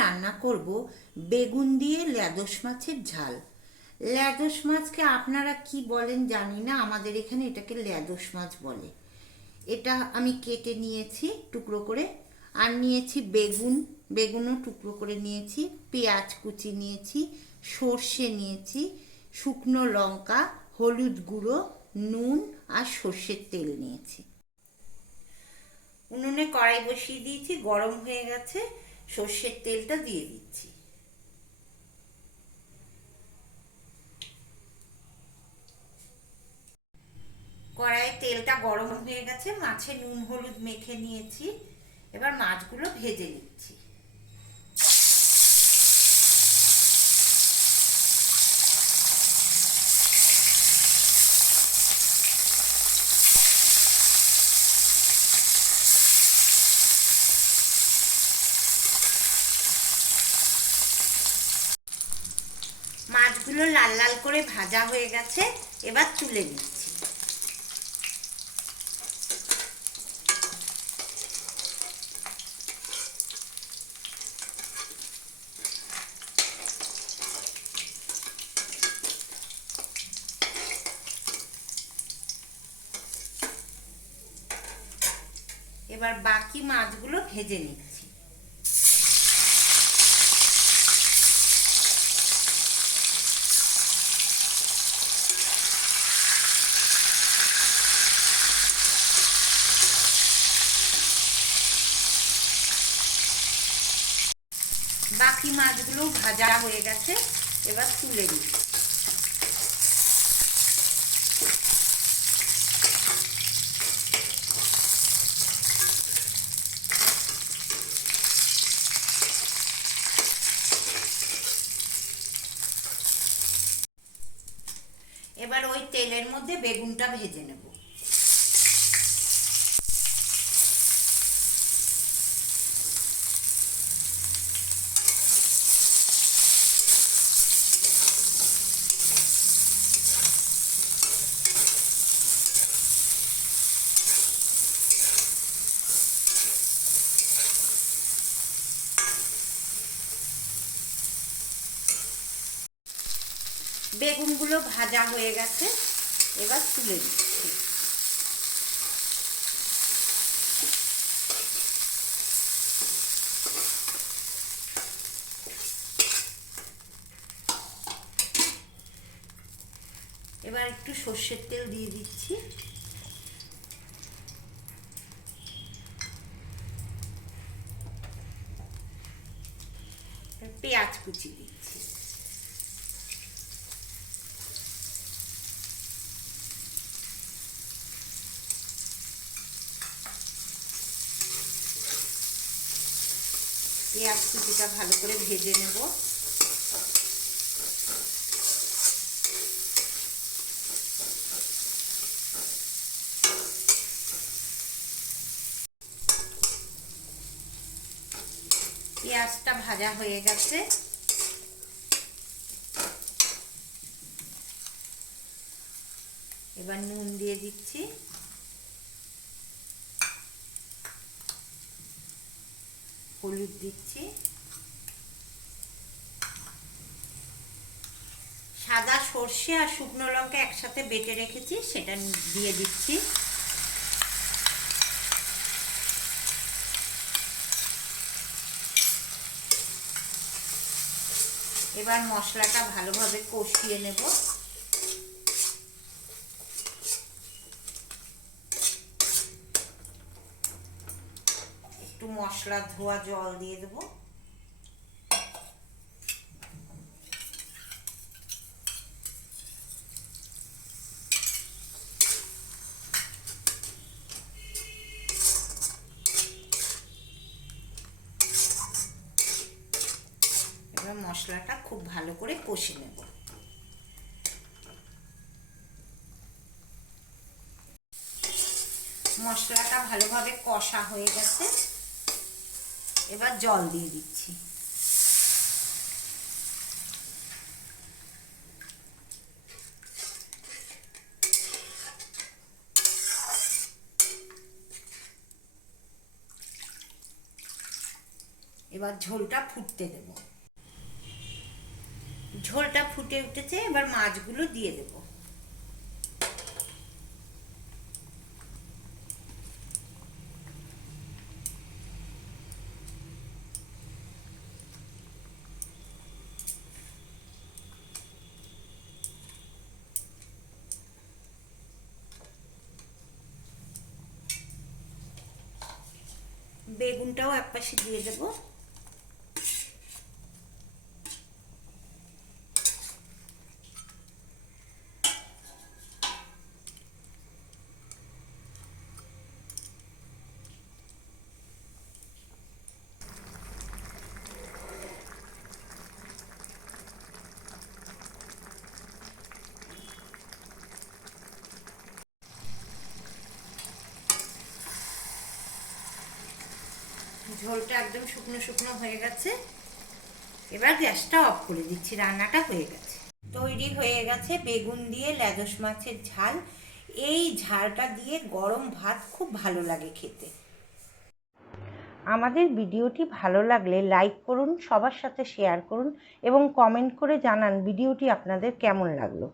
রান্না করব বেগুন দিয়ে ল্যাদোস মাছের ঝাল। ল্যাদোস মাছকে আপনারা কি বলেন জানি না, আমাদের এখানে এটাকে ল্যাদোস মাছ বলে। এটা আমি কেটে নিয়েছি টুকরো করে, আর নিয়েছি বেগুন, বেগুনও টুকরো করে নিয়েছি, পেঁয়াজ কুচি নিয়েছি, সর্ষে নিয়েছি, শুকনো লঙ্কা, হলুদ গুঁড়ো, নুন আর সর্ষের তেল নিয়েছি। উনুনে কড়াই বসিয়ে দিয়েছি, গরম হয়ে গেছে, সর্ষের তেলটা দিয়ে দিচ্ছি। কড়াইয়ে তেলটা গরম হয়ে গেছে, মাছে নুন হলুদ মেখে নিয়েছি, এবার মাছগুলো ভেজে নিচ্ছি। মাছগুলো লাল লাল করে ভাজা হয়ে গেছে, এবার তুলে নিচ্ছি। এবার বাকি মাছগুলো ভেজে নিচ্ছি। বাকি মাছগুলো ভাজা হয়ে গেছে, এবার তুলে নিচ্ছি। এবার ওই তেলের মধ্যে বেগুনটা ভেজে নেব। বেগুনগুলো ভাজা হয়ে গেছে, এবার তুলে দিচ্ছি। এবার একটু সর্ষের তেল দিয়ে দিচ্ছি। পেঁয়াজ কুচি দিচ্ছি। পেঁয়াজ কুচিটা ভালো করে ভেজে নেব। পেঁয়াজটা ভাজা হয়ে গেছে, এবার নুন দিয়ে দিচ্ছি, হলুদ দিচ্ছি, সাদা সর্ষে আর শুকনো লঙ্কা একসাথে বেটে রেখেছি, সেটা দিয়ে দিচ্ছি। এবার মশলাটা ভালোভাবে কষিয়ে নেব। একটু মশলা ধোয়া জল দিয়ে দেবো। এবার মশলাটা খুব ভালো করে কষে নেব। মশলাটা ভালোভাবে কষা হয়ে গেছে, এবার জল দিয়ে দিচ্ছি। এবার ঝোলটা ফুটতে দেব। ঝোলটা ফুটে উঠেছে, এবার মাছগুলো দিয়ে দেব। বেগুনটাও একপাশে দিয়ে দেব। ঝোলটা একদম শুকনো শুকনো হয়ে গেছে, এবার গ্যাসটা অফ করে দিচ্ছি। রান্নাটা হয়ে গেছে, তৈরি হয়ে গেছে বেগুন দিয়ে ল্যাদোস মাছের ঝাল। এই ঝালটা দিয়ে গরম ভাত খুব ভালো লাগে খেতে। আমাদের ভিডিওটি ভালো লাগলে লাইক করুন, সবার সাথে শেয়ার করুন এবং কমেন্ট করে জানান ভিডিওটি আপনাদের কেমন লাগলো।